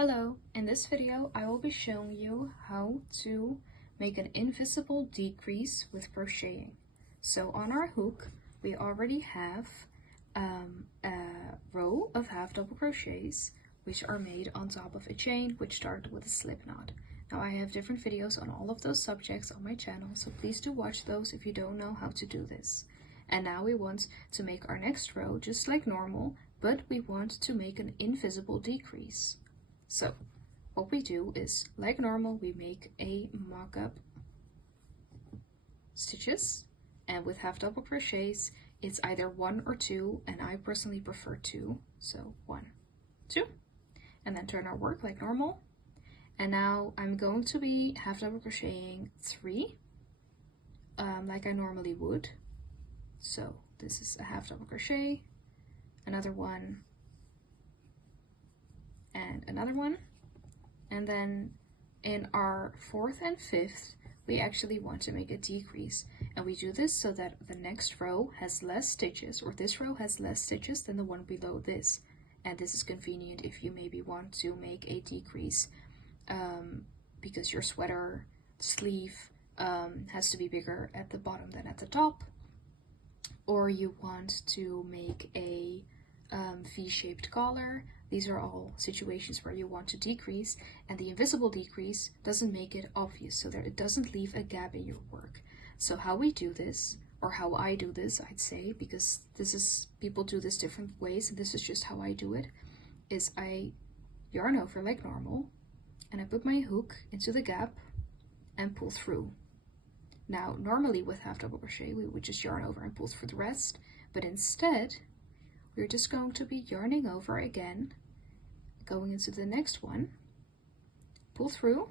Hello, in this video I will be showing you how to make an invisible decrease with crocheting. So on our hook we already have a row of half double crochets which are made on top of a chain which start with a slip knot. Now I have different videos on all of those subjects on my channel, so please do watch those if you don't know how to do this. And now we want to make our next row just like normal, but we want to make an invisible decrease. So what we do is, like normal, we make a mock-up stitches, and with half double crochets it's either 1 or 2, and I personally prefer 2. So 1, 2, and then turn our work like normal. And now I'm going to be half double crocheting 3 like I normally would. So this is a half double crochet, another one, and another one. And then in our 4th and 5th we actually want to make a decrease, and we do this so that the next row has less stitches, or this row has less stitches than the one below this. And this is convenient if you maybe want to make a decrease because your sweater sleeve has to be bigger at the bottom than at the top, or you want to make a V-shaped collar. These are all situations where you want to decrease, and the invisible decrease doesn't make it obvious, so that it doesn't leave a gap in your work. So how we do this, or how I do this, I'd say, because this is, people do this different ways, and this is just how I do it, is I yarn over like normal, and I put my hook into the gap and pull through. Now normally with half double crochet we would just yarn over and pull through the rest, but instead we're just going to be yarning over again, going into the next one, pull through,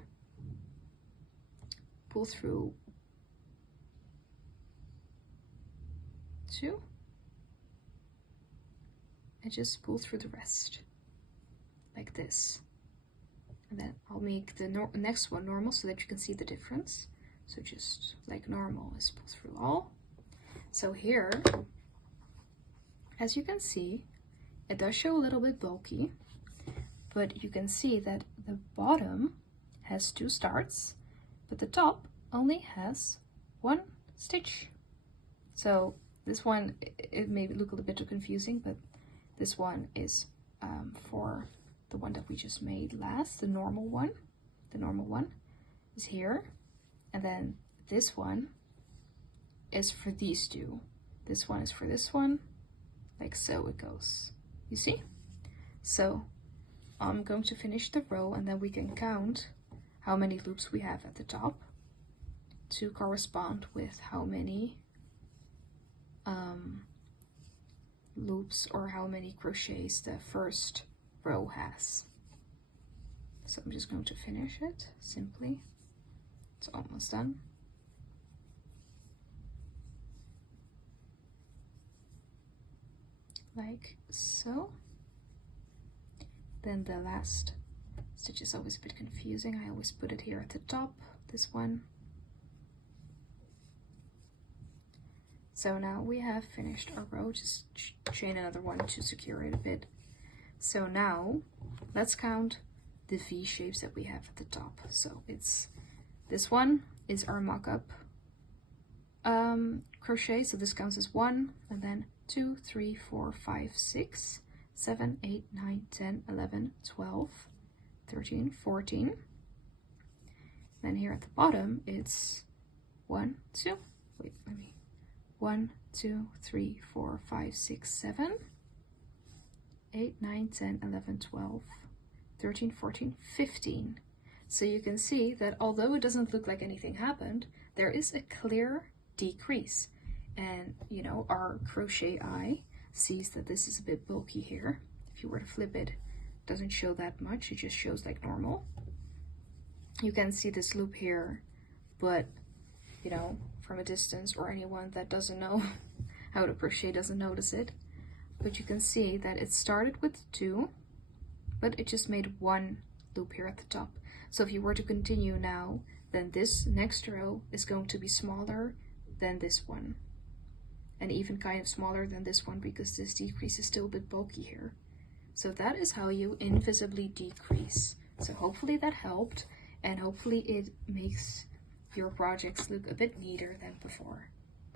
2, and just pull through the rest like this. And then I'll make the next one normal so that you can see the difference. So just like normal is pull through all. So here, as you can see, it does show a little bit bulky, but you can see that the bottom has 2 starts, but the top only has 1 stitch. So this one, it may look a little bit too confusing, but this one is for the one that we just made last, the normal one. The normal one is here, and then this one is for these 2. This one is for this one, like so it goes. You see? So I'm going to finish the row, and then we can count how many loops we have at the top to correspond with how many loops or how many crochets the first row has. So I'm just going to finish it simply. It's almost done. Like so. Then the last stitch is always a bit confusing. I always put it here at the top, this one. So now we have finished our row. Just chain another one to secure it a bit. So now let's count the V shapes that we have at the top. So it's, this one is our mock-up crochet, so this counts as 1, and then 2, 3, 4, 5, 6, 7, 8, 9, 10, 11, 12, 13, 14. Then here at the bottom it's 1, 2, 1, 2, 3, 4, 5, 6, 7, 8, 9, 10, 11, 12, 13, 14, 15. So you can see that although it doesn't look like anything happened, there is a clear decrease. And you know, our crochet eye sees that this is a bit bulky here. If you were to flip it, it doesn't show that much, it just shows like normal. You can see this loop here, but you know, from a distance, or anyone that doesn't know how to crochet doesn't notice it. But you can see that it started with 2, but it just made 1 loop here at the top. So if you were to continue now, then this next row is going to be smaller than this one, and even kind of smaller than this one, because this decrease is still a bit bulky here. So that is how you invisibly decrease. So hopefully that helped, and hopefully it makes your projects look a bit neater than before.